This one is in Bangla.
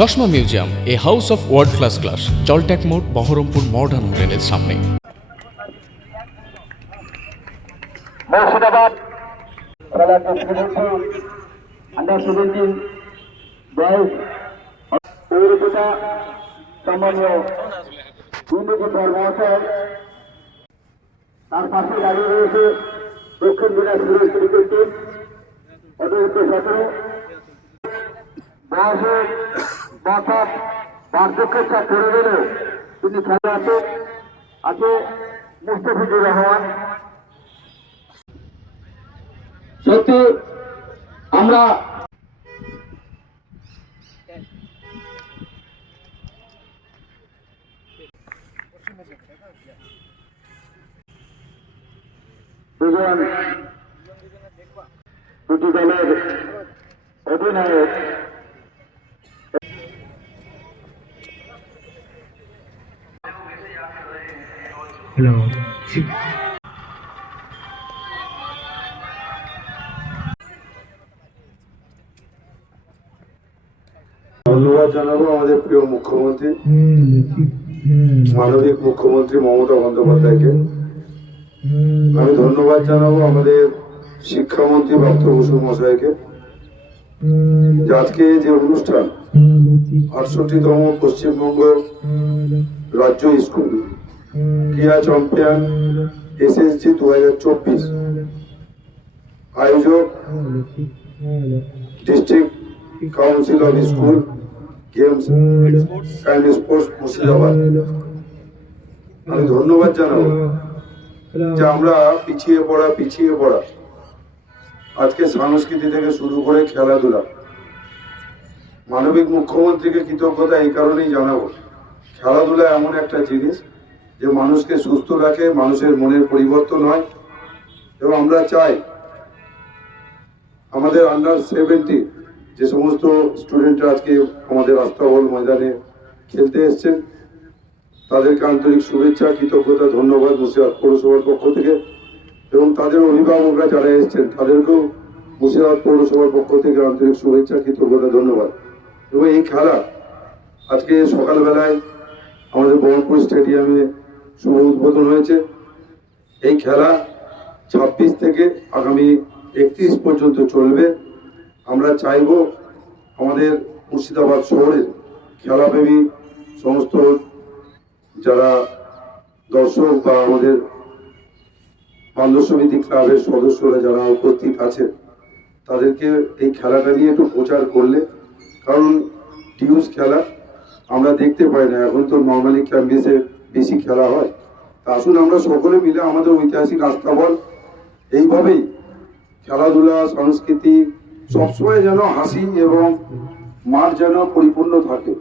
চশমা museum, a house of world class, জলট্যাক মোড়, বহরমপুর মডার্ন হোটেলের সামনে। মুর্শিদাবাদ আন্ডার 17 বয়েজ পৌরপিতা সম্মানীয় ইন্দ্রজিৎ মহাশয়, তার পাশে দাঁড়িয়ে রয়েছে দক্ষিণ দিনাজপুরের ক্রিকেট টিম অতিরিক্ত 17 বয়সে বার্ধক্যের চাপ করে গেলেও তিনি খেলা আছে মুস্তাফিজুর রহমান। সত্যি আমরা দুজন দুটি দলের অধিনায়ক ধন্যবাদ জানাবো আমাদের প্রিয় মুখ্যমন্ত্রী, মানবিক মুখ্যমন্ত্রী মমতা বন্দ্যোপাধ্যায়কে। আমি ধন্যবাদ জানাবো আমাদের শিক্ষামন্ত্রী ডক্টর বসু মশাইকে। আজকে যে অনুষ্ঠান 68তম পশ্চিমবঙ্গ রাজ্য স্কুল ক্রীড়া চ্যাম্পিয়ন SSG 2024 আয়োজক district council of school games and sports Murshidabad, আমি ধন্যবাদ জানাবো যে আমরা পিছিয়ে পড়া আজকে সংস্কৃতি থেকে শুরু করে খেলাধুলা, মানবিক মুখ্যমন্ত্রীকে কৃতজ্ঞতা এই কারণেই জানাবো। খেলাধুলা এমন একটা জিনিস যে মানুষকে সুস্থ রাখে, মানুষের মনের পরিবর্তন হয়, এবং আমরা চাই আমাদের আন্ডার 17 যে সমস্ত স্টুডেন্টরা আজকে আমাদের আস্তাবল ময়দানে খেলতে এসছেন তাদেরকে আন্তরিক শুভেচ্ছা, কৃতজ্ঞতা, ধন্যবাদ মুর্শিদাবাদ পৌরসভার পক্ষ থেকে, এবং তাদের অভিভাবকরা যারা এসছেন তাদেরকেও মুর্শিদাবাদ পৌরসভার পক্ষ থেকে আন্তরিক শুভেচ্ছা, কৃতজ্ঞতা, ধন্যবাদ। এবং এই খেলা আজকে সকালবেলায় আমাদের বহরমপুর স্টেডিয়ামে শুভ উদ্বোধন হয়েছে। এই খেলা 26 থেকে আগামী 31 পর্যন্ত চলবে। আমরা চাইব আমাদের মুর্শিদাবাদ শহরের খেলাপ্রেমী সমস্ত যারা দর্শক বা আমাদের বান্ধব সমিতি ক্লাবের সদস্যরা যারা উপস্থিত আছেন তাদেরকে এই খেলাটা নিয়ে একটু প্রচার করলে, কারণ ডিউজ খেলা আমরা দেখতে পাই না, এখন তো নর্মালি ক্যাম্পাসে বেশি খেলা হয়। তা আসুন আমরা সকলে মিলে আমাদের ঐতিহাসিক আস্তাবল এইভাবেই খেলাধুলা সংস্কৃতি সবসময় যেন হাসি এবং মাঠ যেন পরিপূর্ণ থাকে।